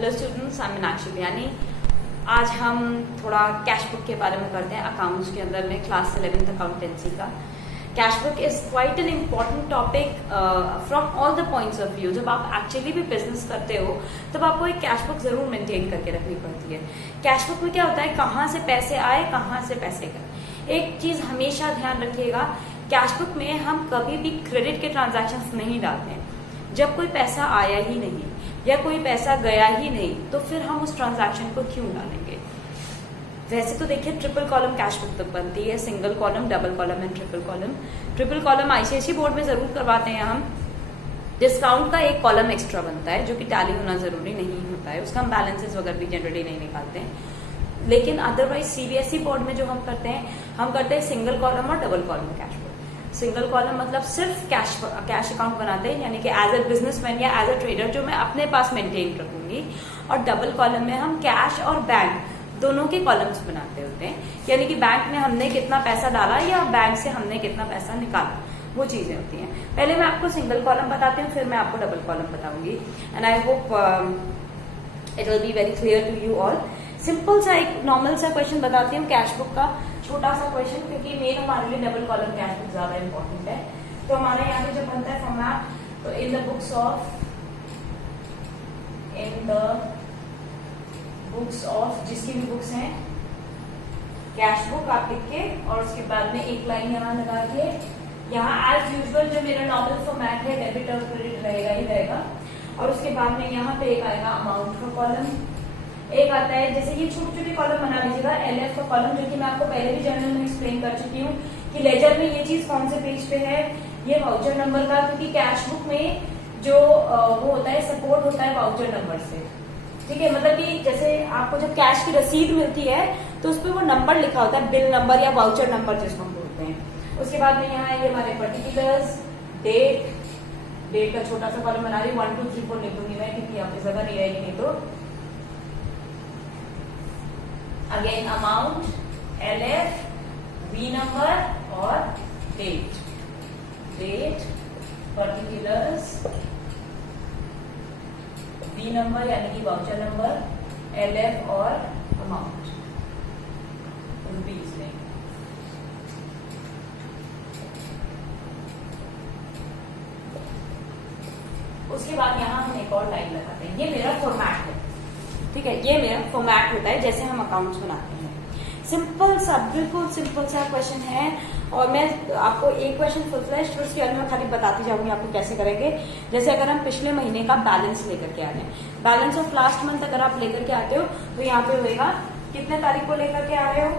Hello students, I am Meenakshi Biyani. आज हम थोड़ा कैश बुक के बारे में करते हैं। अकाउंट्स के अंदर में क्लास 11th अकाउंटेंसी का cash book is quite an important topic from all the points of view. जब आप एक्चुअली भी बिजनेस करते हो तब आपको एक कैश बुक जरूर मेंटेन करके रखनी पड़ती है। कैश बुक में क्या होता है, कहाँ से पैसे आए, कहाँ से पैसे गए। एक चीज हमेशा ध्यान रखिएगा, कैश बुक में हम कभी भी क्रेडिट के ट्रांजैक्शंस नहीं डालते हैं। जब कोई पैसा आया ही नहीं या कोई पैसा गया ही नहीं तो फिर हम उस ट्रांजैक्शन को क्यों डालेंगे। वैसे तो देखिए ट्रिपल कॉलम कैश बुक तक बनती है, single column, double column and triple column. Triple column ICSE board में जरूर करवाते हैं हम। डिस्काउंट का एक कॉलम एक्स्ट्रा बनता है जो कि टैली होना जरूरी नहीं होता है, उसका हम बैलेंसेस वगैरह भी जनरली नहीं निकालते हैं। लेकिन अदरवाइज सीबीएसई बोर्ड में जो हम करते हैं सिंगल कॉलम और double column cash book. Single column मतलब सिर्फ कैश अकाउंट बनाते हैं, यानी कि एज ए बिजनेसमैन या एज ए ट्रेडर जो मैं अपने पास मेंटेन रखूंगी। और डबल कॉलम में हम कैश और बैंक दोनों के कॉलम्स बनाते होते हैं, यानी कि बैंक में हमने कितना पैसा डाला या बैंक से हमने कितना पैसा निकाला, वो चीजें होती हैं। पहले मैं आपको सिंगल कॉलम बताती हूँ, फिर मैं आपको डबल कॉलम बताऊंगी। And I hope it will be very clear to you all. Simple सा एक नॉर्मल सा क्वेश्चन बताती हूँ कैश बुक का, छोटा सा क्वेश्चन, क्योंकि मेन हमारे लिए डबल कॉलम कैश बुक ज्यादा इंपॉर्टेंट है। तो हमारे यहाँ पे जो बनता है फॉर्मेट, तो इन द बुक्स ऑफ जिसकी भी बुक्स हैं कैश बुक आप लिख के, और उसके बाद में एक लाइन यहाँ लगा के, यहाँ एज यूजुअल जो मेरा नॉर्मल फॉर्मेट है डेबिट और क्रेडिट रहेगा ही रहेगा। और उसके बाद में यहाँ पे एक आएगा अमाउंट का कॉलम, एक आता है जैसे ये छोटे छोटे कॉलम बना लीजिएगा एलएफ का कॉलम, जो कि मैं आपको पहले भी जर्नल में एक्सप्लेन कर चुकी हूँ कि लेजर में ये चीज कौन से पेज पे है, ये वाउचर नंबर का, क्योंकि कैश बुक में जो वो होता है सपोर्ट होता है वाउचर नंबर से। ठीक है, मतलब कि जैसे आपको जब कैश की रसीद मिलती है तो उस पर वो नंबर लिखा होता है, बिल नंबर या वाउचर नंबर जिसको हम बोलते हैं। उसके बाद में यहाँ ये हमारे पर्टिकुलर्स, डेट का छोटा सा कॉलम बना रही, 1 2 3 4 लिख दूंगी मैं, क्योंकि यहाँ पे जगह नहीं रहेगी नहीं तो। Again amount, LF, V number और डेट, पर्टिकुलर्स, वी नंबर यानी कि वाउचर नंबर, एलएफ और अमाउंट रुपीज में। उसके बाद यहाँ हम एक और लाइन लगाते हैं। ये मेरा फॉर्मेट है, ठीक है, ये मेरा फॉर्मेट होता है जैसे हम अकाउंट्स बनाते हैं। सिंपल सा, बिल्कुल सिंपल सा क्वेश्चन है, और मैं आपको एक क्वेश्चन फुल फ्लैश फिर उसके बाद मैं खाली बताती जाऊंगी आपको कैसे करेंगे। जैसे अगर हम पिछले महीने का बैलेंस लेकर के आ रहे हैं, बैलेंस ऑफ लास्ट मंथ अगर आप लेकर के आते हो तो यहाँ पे होगा कितने तारीख को लेकर के आ रहे हो,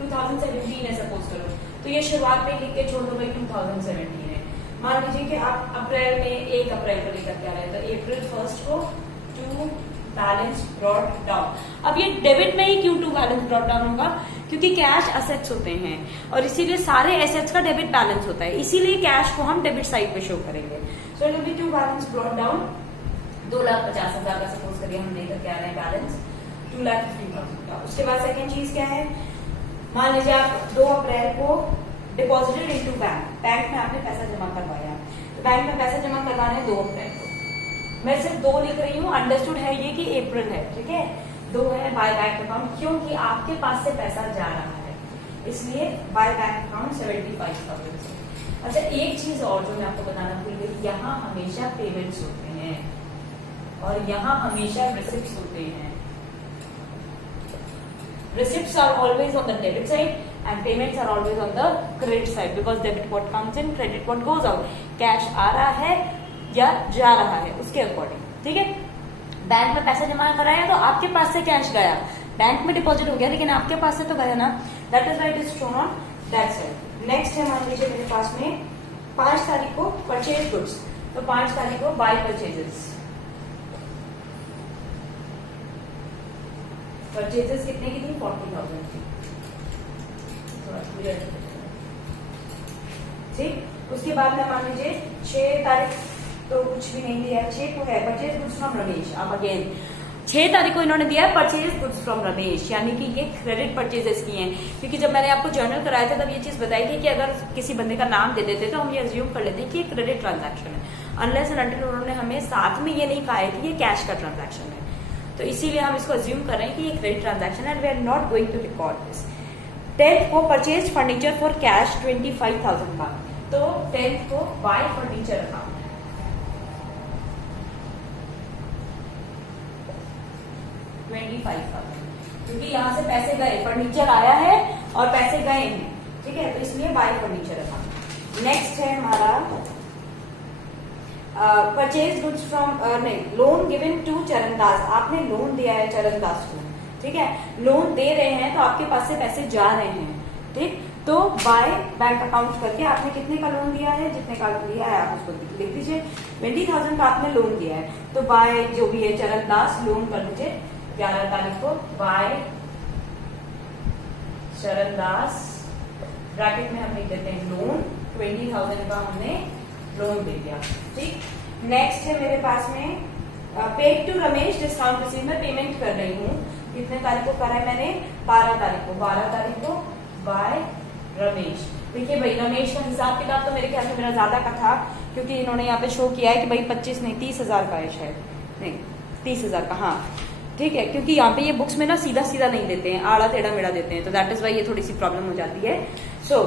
2017 है सपोज करो, तो ये शुरुआत में लिख के छोड़ दो भाई 2017 है। मान लीजिए कि आप अप्रैल में 1 अप्रैल को लेकर के आ रहे हैं, तो अप्रैल 1 को टू बैलेंस ब्रॉट डाउन। अब ये डेबिट में ही क्यों टू बैलेंस ब्रॉट डाउन होगा, क्योंकि कैश एसेट्स होते हैं और इसीलिए सारे एसेट्स का डेबिट बैलेंस होता है, इसीलिए कैश को हम डेबिट साइड पे शो करेंगे। So it will be to balance brought down, 2,50,000 का सपोज करिए हम लेकर के आ रहे हैं बैलेंस 2,50,000 का। उसके बाद सेकेंड चीज क्या है, मान लीजिए आप 2 अप्रैल को डिपॉजिटेड इनटू बैंक में आपने पैसा जमा करवाया, तो बैंक में पैसा जमा करवाना है 2 अप्रैल को। मैं सिर्फ 2 लिख रही हूँ, अंडरस्टूड है ये कि अप्रैल है, ठीक है। 2 है बाय बैंक अकाउंट, क्योंकि आपके पास से पैसा जा रहा है, इसलिए बाय बैंक अकाउंट 75,000। अच्छा, एक चीज और जो मैं आपको बताना भूल गई, यहाँ हमेशा पेमेंट्स होते हैं और यहाँ हमेशा रिसिप्ट्स होते हैं। Receipts are always on the debit side and payments are always on the credit side, because debit what comes in, credit what goes out। Cash आ रहा है या जा रहा है उसके अकॉर्डिंग, ठीक है। बैंक में पैसा जमा कराया तो आपके पास से कैश गया, बैंक में डिपॉजिट हो गया लेकिन आपके पास से तो गया ना, that is right, is shown on that side. Next है, मान लीजिए मेरे पास में 5 तारीख को परचेज गुड्स, तो 5 तारीख को बाय परचेजेस कितने की थी, 40,000 की, ठीक। उसके बाद में मान लीजिए 6 तारीख तो कुछ भी नहीं दिया, 6 को है परचेज गुड्स फ्रॉम रमेश। अब अगेन 6 तारीख को इन्होंने दिया है परचेज गुड्स फ्रॉम रमेश, यानी कि ये क्रेडिट परचेजेस की हैं। क्योंकि जब मैंने आपको जर्नल कराया था तब ये चीज बताई थी कि अगर किसी बंदे का नाम दे देते तो हम ये अज्यूम कर लेते हैं कि ये क्रेडिट ट्रांजैक्शन है, अनलेस एंड अनटिल उन्होंने हमें साथ में ये नहीं कहा है कि ये कैश का ट्रांजैक्शन है। तो इसीलिए हम इसको अज्यूम कर रहे हैं कि ये credit transaction and we are not going to record this. 10th को परचेज फर्नीचर फॉर कैश 25,000 का, तो 10th को बाय फर्नीचर अकाउंट 25,000, क्योंकि यहाँ से पैसे गए, फर्नीचर आया है और पैसे गए हैं, ठीक है, तो इसलिए बाय फर्नीचर अकाउंट। नेक्स्ट है हमारा परचेज गुड्स फ्रॉम नहीं, लोन गिवन टू चरणदास, आपने लोन दिया है चरणदास को, ठीक है, लोन दे रहे हैं तो आपके पास से पैसे जा रहे हैं, ठीक, तो बाय बैंक अकाउंट करके आपने कितने का लोन दिया है, जितने का लिया है आप उसको लिख दीजिए। 20,000 का आपने लोन दिया है, तो बाय जो भी है चरणदास लोन कर लीजिए 11 तारीख को, बाय चरणदास, ब्रैकेट में हम लिख देते हैं लोन, 20,000 का हमने लोन दे दिया, ठीक। नेक्स्ट है मेरे पास में paid to Ramesh discount receive, में पेमेंट कर रही हूँ, कितने तारीख को करा है मैंने, 12 तारीख को, 12 तारीख को बाय रमेश। देखिए भाई रमेश का हिसाब किताब तो मेरे ख्याल में मेरा ज्यादा का था, क्योंकि इन्होंने यहाँ पे शो किया है कि भाई 25 नहीं 30,000 का है शायद, नहीं 30,000 का, हाँ ठीक है, क्योंकि यहाँ पे ये बुक्स में ना सीधा सीधा नहीं देते हैं, आड़ा टेढ़ा मेढ़ा देते हैं, तो दैट इज वाई ये थोड़ी सी प्रॉब्लम हो जाती है। सो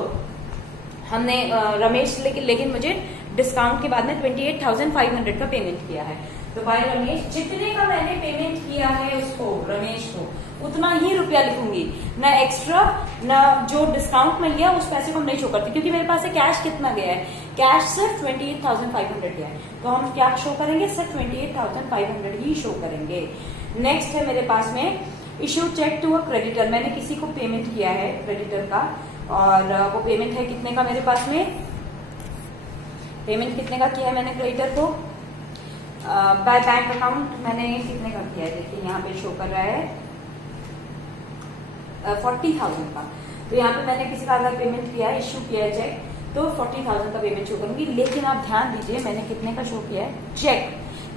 हमने रमेश लेकिन मुझे डिस्काउंट के बाद में 28,500 का पेमेंट किया है, तो भाई रमेश जितने का मैंने पेमेंट किया है उसको, रमेश को, उतना ही रुपया लिखूंगी, ना एक्स्ट्रा ना जो डिस्काउंट में लिया उस पैसे को हम नहीं शो करती, क्योंकि मेरे पास से कैश कितना गया है, कैश सिर्फ 28,500 गया है, तो हम क्या शो करेंगे, सिर्फ 28,500 ही शो करेंगे। नेक्स्ट है मेरे पास में issue cheque to a creditor, मैंने किसी को पेमेंट किया है क्रेडिटर का, और वो पेमेंट है कितने का, मेरे पास में पेमेंट कितने का किया है मैंने क्रेडिटर को, बाय बैंक अकाउंट मैंने कितने का किया है, देखिए यहाँ पे शो कर रहा है 40,000 का, तो यहाँ पे मैंने किसी का अगर पेमेंट किया है, इश्यू किया है चेक, तो 40,000 का पेमेंट शो करूंगी। लेकिन आप ध्यान दीजिए मैंने कितने का शो किया है, चेक,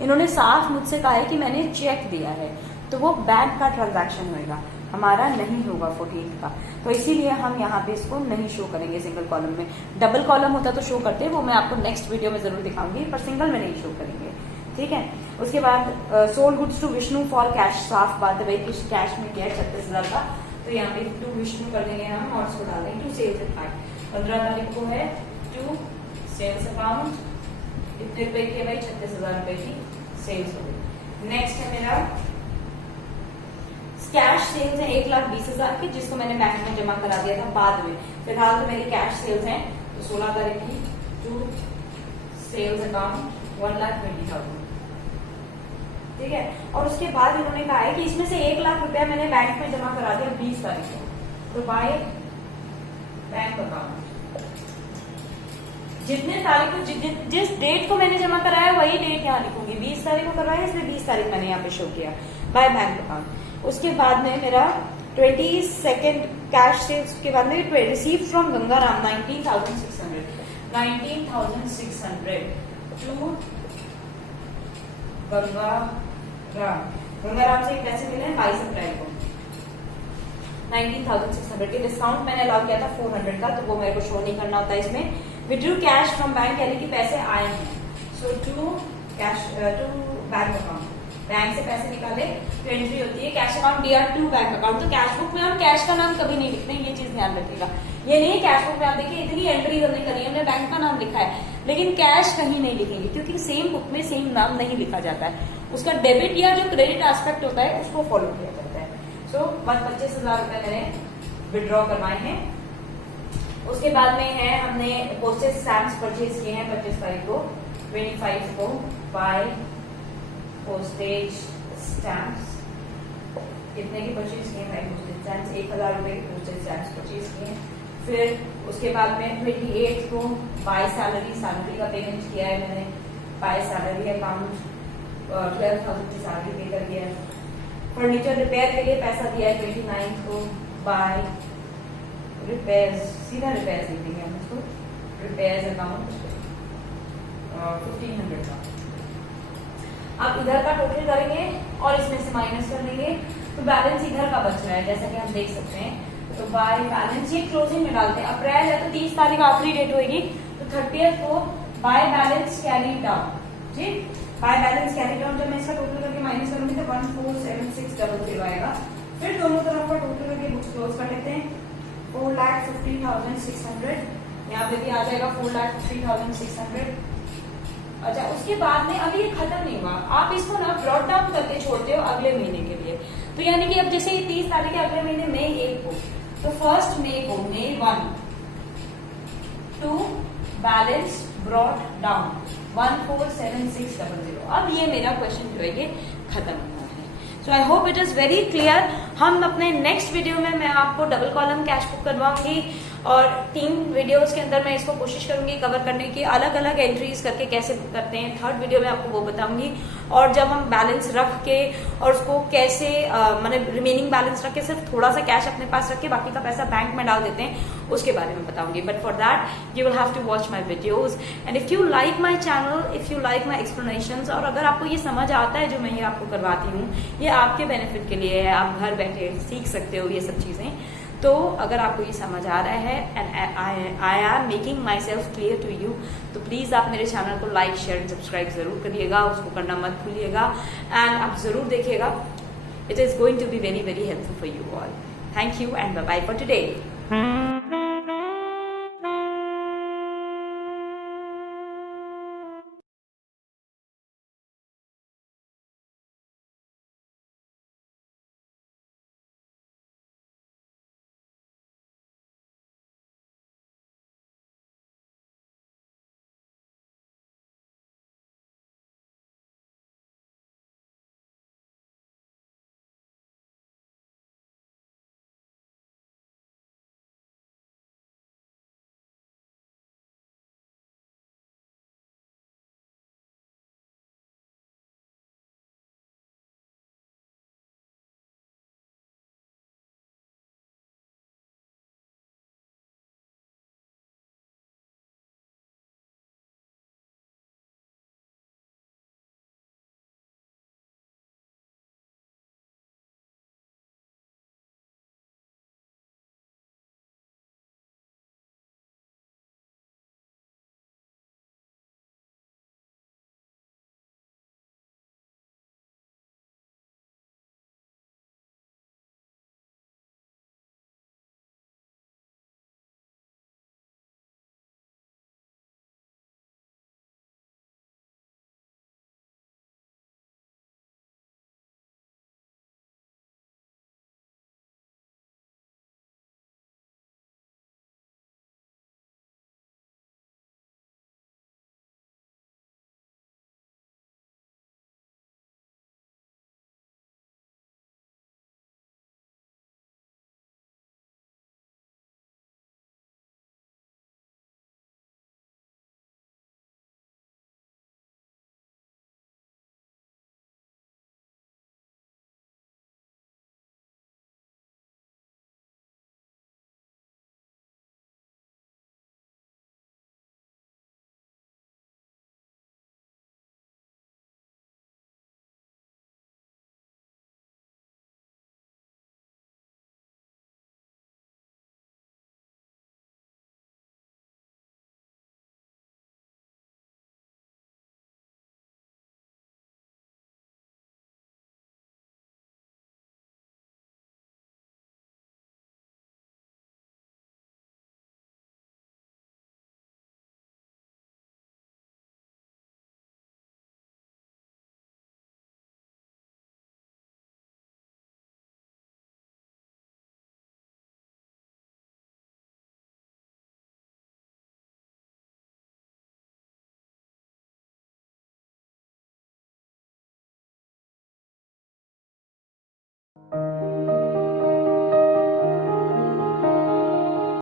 इन्होंने साफ मुझसे कहा है कि मैंने चेक दिया है, तो वो बैंक का ट्रांजैक्शन होगा, हमारा नहीं होगा 14 का, तो इसीलिए हम यहाँ पे इसको नहीं शो करेंगे सिंगल कॉलम में। डबल कॉलम होता तो शो करते, वो मैं आपको नेक्स्ट वीडियो में जरूर दिखाऊंगी, पर सिंगल में नहीं शो करेंगे, ठीक है। उसके बाद sold goods to Vishnu for cash, साफ बात है भाई किस कैश में किया है 36,000 का, तो यहाँ पे टू विष्णु कर देंगे हम और उसको डाल देंगे टू सेल्स अकाउंट। 15 तारीख को है टू सेल्स अकाउंट, कितने रुपए की है भाई, 36,000 रुपए की सेल्स हो गई। नेक्स्ट है मेरा कैश सेल्स है 1,20,000 की, जिसको मैंने बैंक में जमा करा दिया था बाद में, फिलहाल तो मेरी कैश सेल्स है, तो 16 तारीख की टू सेल्स अकाउंट 1,20,000, ठीक है। और उसके बाद इन्होंने कहा है कि इसमें से 1,00,000 रुपया मैंने बैंक में जमा करा दिया 20 तारीख को, तो बाय बैंक अकाउंट, जितने तारीख को जिस डेट को मैंने जमा कराया वही डेट यहाँ लिखूंगी, 20 तारीख को करवाया इसलिए 20 तारीख मैंने यहाँ पे शो किया बाय बैंक अकाउंट। उसके बाद में मेरा 22nd कैश सेल्स के बाद में receive from Gangaram 19,600 to Gangaram से पैसे मिले हैं 22 अप्रैल को, 19,600 के, डिस्काउंट मैंने अलाउ किया था 400 का, तो वो मेरे को शो नहीं करना होता इसमें। विड्रू कैश फ्रॉम बैंक, यानी कि पैसे आए हैं, so to cash to bank account, bank से पैसे निकाले तो एंट्री होती है cash account DR to bank account, तो कैश बुक में हम कैश का नाम कभी नहीं लिखते, ये चीज ध्यान रखिएगा। ये नहीं कैश बुक में आप देखिए इतनी एंट्री हमने करी, हमने बैंक का नाम लिखा है, लेकिन कैश कहीं नहीं लिखेंगे, क्योंकि सेम बुक में सेम नाम नहीं लिखा जाता है, उसका डेबिट या जो क्रेडिट एस्पेक्ट होता है उसको फॉलो किया जाता है। सो 25,000 रुपए मैंने विड्रॉ करवाए हैं। उसके बाद में है हमने पोस्टेज स्टैम्प्स परचेज किए हैं 25 तारीख को, 25 को बाय पोस्टेज स्टैम्प्स, कितने की परचेज किए हैं, पोस्टेज स्टैम्प्स 1,000 रुपए के पोस्टेज स्टैम्प्स परचेज किए। फिर उसके बाद में 28 को बाय सैलरी का पेमेंट किया है मैंने, बाय सैलरी अकाउंट 12,000 की सैलरी पे कर दिया है। फर्नीचर रिपेयर के लिए पैसा दिया है 29 को बाय रिपेयर्स, सीधा रिपेयर्स लिख देंगे हम इसको, रिपेयर्स अकाउंट 1,500 का। अब इधर का टोटल करेंगे और इसमें से माइनस कर देंगे, तो बैलेंस इधर का बच रहा है जैसा कि हम देख सकते हैं। तो बाय बैलेंस ये क्लोजिंग में डालते हैं, अप्रैल है तो 30 तारीख आखिरी डेट होगी, तो 30th को बाय बैलेंस कैरी डाउन, जी। बाय बैलेंस कैरी डाउन जब मैं इसका टोटल करके माइनस करूंगी तो 147600 आएगा। फिर दोनों तरफ का टोटल करके बुक्स क्लोज कर लेते हैं। 4,50,600 यहाँ पे भी आ जाएगा 4,50,600। अच्छा, उसके बाद में अभी ये खत्म नहीं हुआ, आप इसको ना ब्रॉट डाउन करके छोड़ते हो अगले महीने के लिए। तो यानी कि अब जैसे ये 30 तारीख है, अगले महीने मई 1 को, तो फर्स्ट मई को मई 1 टू बैलेंस ब्रॉट डाउन 147600। अब ये मेरा क्वेश्चन जो है ये खत्म हुआ है। So I hope it is very clear. हम अपने नेक्स्ट वीडियो में मैं आपको डबल कॉलम कैश बुक करवाऊंगी और 3 वीडियोस के अंदर मैं इसको कोशिश करूंगी कवर करने की, अलग अलग एंट्रीज करके कैसे बुक करते हैं। 3rd वीडियो में आपको वो बताऊंगी। और जब हम बैलेंस रख के और उसको कैसे मतलब रिमेनिंग बैलेंस रख के सिर्फ थोड़ा सा कैश अपने पास रख के बाकी का पैसा बैंक में डाल देते हैं, उसके बारे में बताऊंगी। But for that you will have to watch my videos. And if you like my channel, if you like my explanations, और अगर आपको ये समझ आता है जो मैं ये आपको करवाती हूँ, ये आपके बेनिफिट के लिए है, आप घर बैठे सीख सकते हो ये सब चीजें। तो अगर आपको ये समझ आ रहा है and I am making myself clear to you, तो प्लीज आप मेरे चैनल को लाइक शेयर सब्सक्राइब जरूर करिएगा, उसको करना मत भूलिएगा। एंड आप जरूर देखिएगा, it is going to be very very helpful for you all. Thank you and bye bye for today.